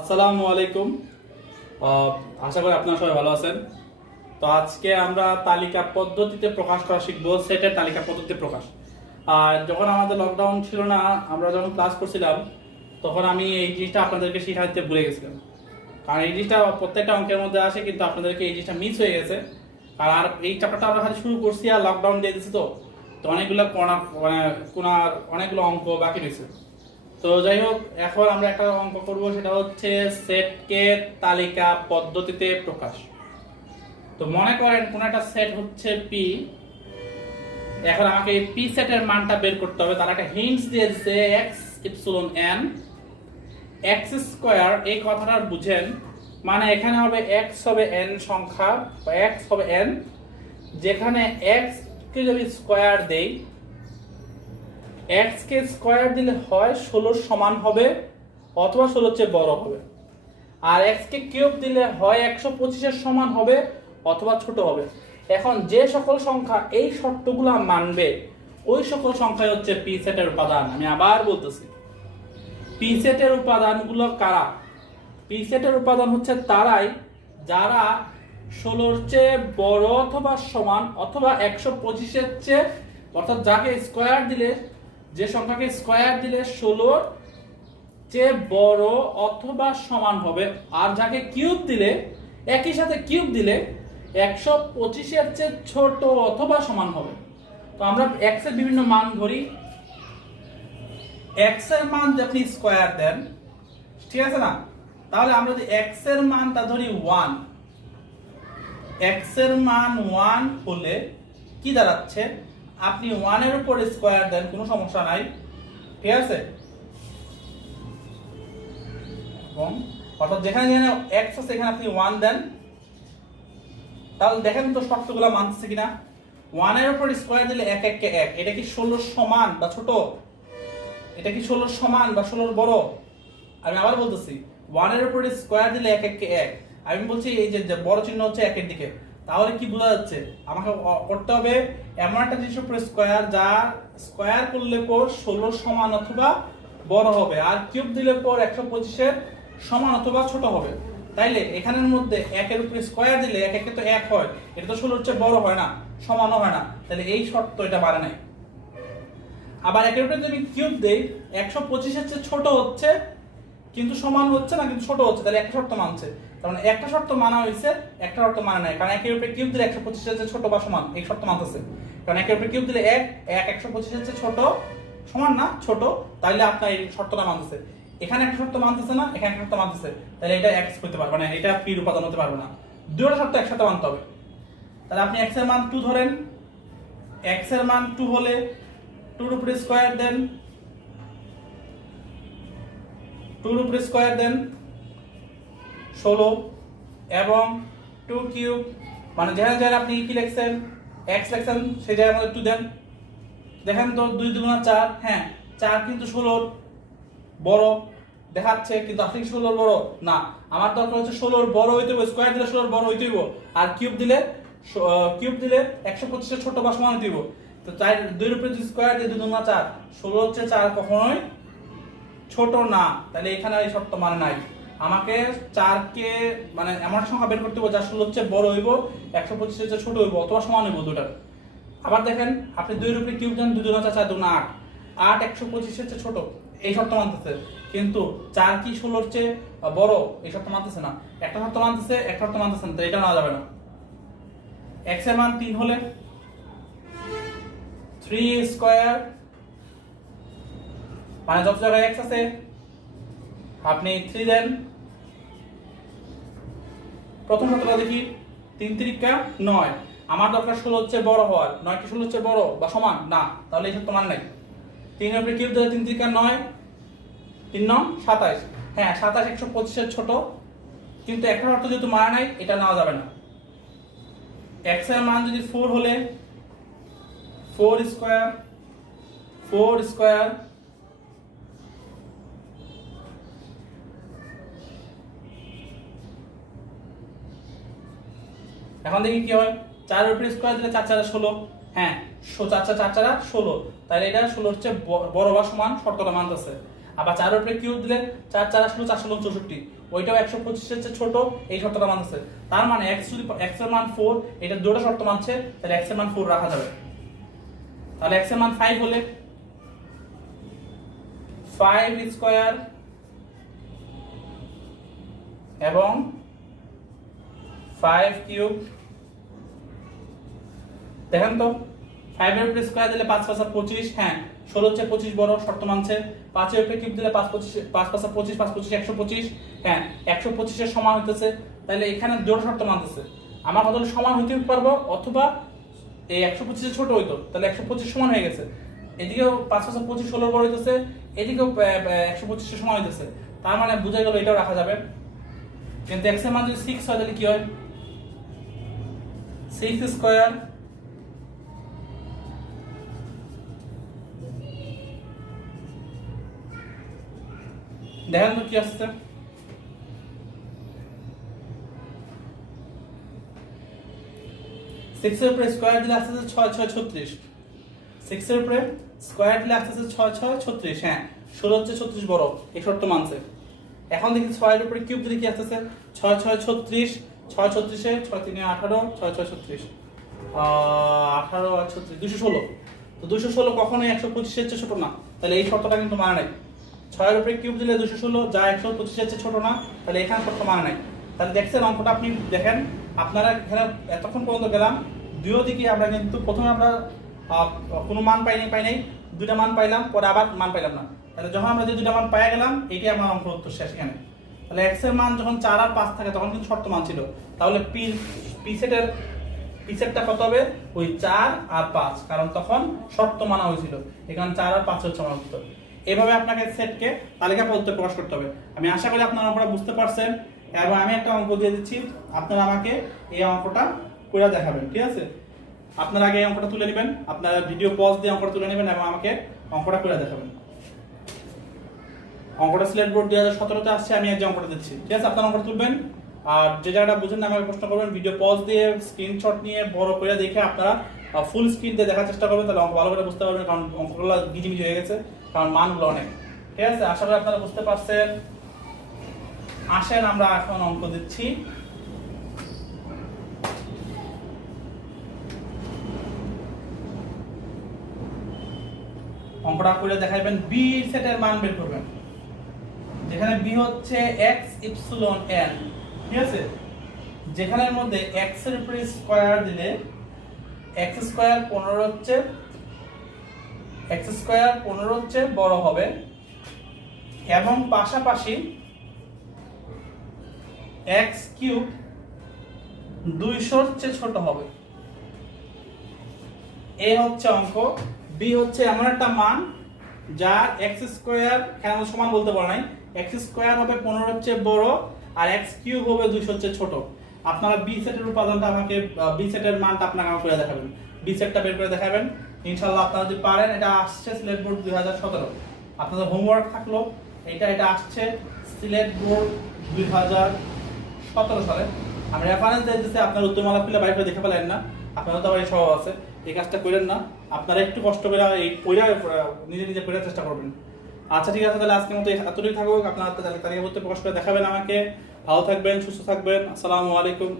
আসসালামু আলাইকুম। আশা করি আপনারা সবাই ভালো আছেন। তো আজকে আমরা তালিকা পদ্ধতিতে প্রকাশ করা শিখবো, সেটের তালিকা পদ্ধতিতে প্রকাশ। আর যখন আমাদের লকডাউন ছিল না, আমরা যখন ক্লাস করছিলাম, তখন আমি এই জিনিসটা আপনাদেরকে শেখাতে ভুলে গেছিলাম। কারণ এই জিনিসটা প্রত্যেকটা অঙ্কের মধ্যে আসে, কিন্তু আপনাদেরকে এই জিনিসটা মিস হয়ে গেছে। আর এই চ্যাপ্টারটা আমরা খালি শুরু করছি আর লকডাউন দিয়ে দিচ্ছি, তো অনেকগুলো অনেকগুলো অঙ্ক বাকি রয়েছে। তো যাই হোক, এখন আমরা একটা অঙ্ক করব, সেটা হচ্ছে সেটকে তালিকা পদ্ধতিতে প্রকাশ। তো মনে করেন কোন একটা সেট হচ্ছে পি। এখন আমাকে এই পি সেটের মানটা বের করতে হবে। তার একটা হিন্টস দিয়ে দিচ্ছে x epsilon N x square. এই কথাটা বুঝেন, মানে এখানে হবে এক্স হবে এন সংখ্যা, বা এক্স হবে এন, যেখানে এক্স কে যদি স্কয়ার দেই, x কে স্কয়ার দিলে হয় 16 সমান হবে অথবা 16 চেয়ে বড় হবে, আর x কে কিউব দিলে হয় 125 এর সমান হবে অথবা ছোট হবে। এখন যে সকল সংখ্যা এই শর্তগুলো মানবে, ওই সকল সংখ্যাই হচ্ছে পি সেটের উপাদান। আমি আবার বলতেছি, পি সেটের উপাদানগুলো কারা? পি সেটের উপাদান হচ্ছে তারাই যারা 16 চেয়ে বড় অথবা সমান অথবা 125 এর চেয়ে, অর্থাৎ যাকে স্কয়ার দিলে, যে সংখ্যাকে স্কয়ার দিলে 16 চেয়ে বড় অথবা সমান হবে, আর যাকে কিউব দিলে, একই সাথে কিউব দিলে 125 এর চেয়ে ছোট অথবা সমান হবে। তো আমরা x এর বিভিন্ন মান ধরি। x এর মান যদি আপনি স্কয়ার দেন, ঠিক আছে না, তাহলে আমরা যদি x এর মানটা ধরি 1, x এর মান 1 হলে কি দাঁড়াচ্ছে? আপনি 1 এর উপর স্কয়ার দেন, কোনো সমস্যা নাই, ঠিক আছে। অর্থাৎ যেখানে x আছে সেখানে আপনি 1 দেন। তাহলে দেখেন তো শর্তগুলো মানছে কিনা। 1 এর উপর স্কয়ার দিলে 1 1 কে 1, এটা কি 16 সমান বা ছোট? এটা কি 16 সমান বা 16 বড়? আমি আবার বলতেছি, 1 এর উপর স্কয়ার দিলে 1 1 কে 1, আমি বলছি এই যে বড় চিহ্ন হচ্ছে 1 এর দিকে। তাহলে কি বোঝা যাচ্ছে? আমাকে করতে হবে এমন একটা জিনিসের উপর স্কয়ার যা স্কয়ার করলে পর 16 সমান অথবা বড় হবে, আর কিউব দিলে পর 125 এর সমান অথবা ছোট হবে। তাইলে এখানের মধ্যে 1 এর উপর স্কয়ার দিলে 1 1 তো 1 হয়, এটা তো 16 এর চেয়ে বড় হয় না, সমানও হয় না, তাহলে এই শর্ত এটা মানে নাই। আবার 1 এর উপরে যদি কিউব দেই, 125 এর চেয়ে ছোট হচ্ছে কিন্তু সমান হচ্ছে না, কিন্তু ছোট হচ্ছে, তাহলে একটা শর্ত মানছে। তার মানে একটা শর্ত মানা হয়েছে, একটা শর্ত মানে নাই। কারণ 1 এর উপরে কিউব দিলে 125 এর চেয়ে ছোট বা সমান, এই শর্ত মানতেছে। কারণ 1 এর উপরে কিউব দিলে 1 125 এর চেয়ে ছোট, সমান না ছোট, তাইলে আপনার এই শর্তটা মানতেছে। এখানে একটা শর্ত মানতেছে না, এখানে একটা শর্ত মানতেছে, তাহলে এটা x হতে পারবে না, এটা p এর উপাদান হতে পারবে না। দুটো শর্ত একসাথে মানতে হবে। তাহলে আপনি x এর মান 2 ধরেন, x এর মান 2 হলে 2 এর উপরে স্কয়ার দেন, 2 এর উপরে স্কয়ার দেন 16, এবং 2 কিউব, মানে যেখানে আপনি কি লিখছেন x লিখছেন সেই জায়গার মধ্যে 2 দেন। দেখেন তো 2 2 4, হ্যাঁ 4 কিন্তু 16 বড় দেখাচ্ছে, কিন্তু আসলে 16 বড় না। আমার দরকার হচ্ছে 16 বড় হইতে হবে, স্কয়ার দিলে 16 বড় হইতে হবে, আর কিউব দিলে 125 এর ছোট বা সমান হইতে হবে। তো 4 2 এর উপরে যদি স্কয়ার দিয়ে 2 2 4, 16 হচ্ছে 4 কখনোই ছোট না, তাহলে এখানে এই শর্ত মানে নাই। আমাকে 4 কে মানে এমন সংখ্যা বের করতে হবে যা 16 হচ্ছে বড় হইব, 125 হচ্ছে ছোট হইব অথবা সমান হইব দুটার। আবার দেখেন, আপনি 2 এর উপরে কিউব দেন, 2 2 4 4 2 8, 8 125 এর চেয়ে ছোট, এই শর্ত মানতেছে। কিন্তু 4 কি 16 এর চেয়ে বড়, এই শর্ত মানতেছে না। একটা শর্ত মানতেছে, একটা শর্ত মানতেছে না, তো এটা নেওয়া যাবে না। x এর মান 3 হলে 3 স্কয়ার, মানে যত জায়গায় x আছে আপনি 3 দেন। প্রথম শর্তটা দেখি, 3 3 9, আমার দরকার 16 হচ্ছে বড় হওয়ার, 9 কি 16 হচ্ছে বড় বা সমান না, তাহলে এই শর্ত মানে নাই। 3 এর উপরে কিউব দিলে 3 3 9, 3 9 27, হ্যাঁ 27 125 এর ছোট, কিন্তু একটা শর্ত যেহেতু মানে নাই, এটা নেওয়া যাবে না। x এর মান যদি 4 হলে 4 স্কয়ার, 4 স্কয়ার, এখন দেখি কি হয়। 4 এর উপরে স্কয়ার দিলে 4 4 16, হ্যাঁ 4 4 4 4 16, তাহলে এটা 16 হচ্ছে বড় বা সমান, শর্তটা মানতেছে। আবার 4 এর উপরে কিউব দিলে 4 4 আসলো 4 ষোলো 64, ওইটাও 125 এর চেয়ে ছোট, এই শর্তটা মানছে। তার মানে x এর মান 4, এটা দুটো শর্ত মানছে, তাহলে x এর মান 4 রাখা যাবে। তাহলে x এর মান 5 হলে 5 স্কয়ার এবং 5 কিউব, দেখেন তো 5 এর উপরে স্কয়ার দিলে 5 5 25, হ্যাঁ 16 হচ্ছে 25 বড়, শর্ত মানছে। 5 এর উপরে কিউব দিলে 5 25 5 5 25 5 25 125, হ্যাঁ 125 এর সমান হইতেছে। তাহলে এখানে দুটো শর্ত মানতেছে, আমার কত সমান হইতে পারবো, অথবা এই 125 এর ছোট হইতো, তাহলে 125 সমান হয়ে গেছে। এদিকেও 5 5 25 16 বড় হইতেছে, এদিকেও 125 এর সমান হইতেছে। তার মানে বোঝা গেল এটাও রাখা যাবে। কিন্তু x এর মান যদি 6 হয় তাহলে কি হয়, 6 স্কয়ার দেখেন তো কি আসছে, 6 এর উপরে স্কয়ার দিলে আসছে 6 6 36, 6 এর উপরে স্কয়ার দিলে আসছে 6 6 36, হ্যাঁ 16 হচ্ছে 36 বড়, এই শর্ত মানছে। এখন দেখি 6 এর উপরে কিউব দিলে কি আসছে, 6 6 36, 6 36 এ 6 3 18, 6 6 36 18 আর 36 216, তো 216 কখনোই 125 এর চেয়ে ছোট না, তাহলে এই শর্তটা কিন্তু মানে নাই। 6 এর উপরে কিউব দিলে 216, যা 125 এর চেয়ে ছোট না, তাহলে এখানে শর্ত মানে নাই। তাহলে দেখছেন অঙ্কটা আপনি দেখেন, আপনারা এখানে এতক্ষণ পর্যন্ত গেলাম, দুই দিকে আমরা কিন্তু প্রথমে আমরা কোনো মান পাই নাই, দুইটা মান পাইলাম, পরে আবার মান পাইলাম না। তাহলে যখন আমরা যে দুইটা মান পাই গেলাম, এইটাই আমার অঙ্ক উত্তর শেষ এখানে। তাহলে x এর মান যখন 4 আর 5 থাকে তখন কিন্তু শর্ত মান ছিল, তাহলে পি সেটটা কত হবে, ওই 4 আর 5, কারণ তখন শর্ত মানা হয়েছিল, এখানে 4 আর 5 হচ্ছে আমার উত্তর। এভাবে আপনাকে সেটকে তালিকা পদ্ধতিতে প্রকাশ করতে হবে। আমি আশা করি আপনারা অঙ্কটা বুঝতে পারছেন, এবং আমি একটা অঙ্ক দিয়ে দিচ্ছি, আপনারা আমাকে এই অঙ্কটা করে দেখাবেন, ঠিক আছে? আপনারা আগে এই অঙ্কটা তুলে নেবেন, আপনারা ভিডিও পজ দিয়ে অঙ্কটা তুলে নেবেন এবং আমাকে অঙ্কটা করে দেখাবেন। অঙ্কটা সিলেট বোর্ড 2017-তে আসছে, আমি আজ অঙ্কটা দিচ্ছি, ঠিক আছে? আপনারা অঙ্কটা তুলবেন, আর যে জায়গাটা বুঝেন না আমাকে প্রশ্ন করবেন, ভিডিও পজ দিয়ে স্ক্রিনশট নিয়ে বড় করে দেখে আপনারা ফুল স্ক্রিন দিয়ে দেখার চেষ্টা করবেন, তাহলে অঙ্ক ভালো করে বুঝতে পারবেন, কারণ অঙ্কগুলো গিজিমিজি হয়ে গেছে, কারণ মানগুলো অনেক, ঠিক আছে? আশা করি আপনারা বুঝতে পারছেন। আসেন আমরা এখন অঙ্ক দিচ্ছি। অঙ্কটা করে দেখাইবেন, বি সেটের মান বের করবেন, যেখানে বি হচ্ছে x ইপসিলন n, ঠিক আছে? যেখানের মধ্যে x এর উপরে স্কয়ার দিলে x স্কয়ার 15 হচ্ছে বড় হবে, এবং পাশাপাশি x কিউব 200 এর চেয়ে ছোট হবে। এ হচ্ছে অঙ্ক। বি হচ্ছে এমন একটা মান যা x স্কয়ার কেন সমান বলতে পারে নাই, x স্কয়ার হবে 15 এর চেয়ে বড়, আর x কিউব হবে 200 এর চেয়ে ছোট। আপনারা বি সেটের উপাদানটা আমাকে, বি সেটের মানটা আপনাকে আমাকে করে দেখাবেন, বি সেটটা বের করে দেখাবেন ইনশাআল্লাহ। আপনারা যদি পারেন, এটা আসছে সিলেট বোর্ড 2017, আপনাদের হোমওয়ার্ক থাকলো এটা আসছে সিলেট বোর্ড 2017 সালে। আমি রেফারেন্স দিয়ে দিচ্ছি, আপনার উত্তরমালা খুলে বাইরে করে দেখে পেলেন না, আপনাদের তো আবার এই স্বভাব আছে, এই কাজটা করেন না, আপনারা একটু কষ্ট করে এই পড়া নিজে পড়ার চেষ্টা করবেন। আচ্ছা ঠিক আছে, তাহলে আজকের মতো এতটুকুই থাকুক। আপনারা তালিকা প্রকাশ করে দেখাবেন আমাকে। ভালো থাকবেন, সুস্থ থাকবেন। আসসালামু আলাইকুম।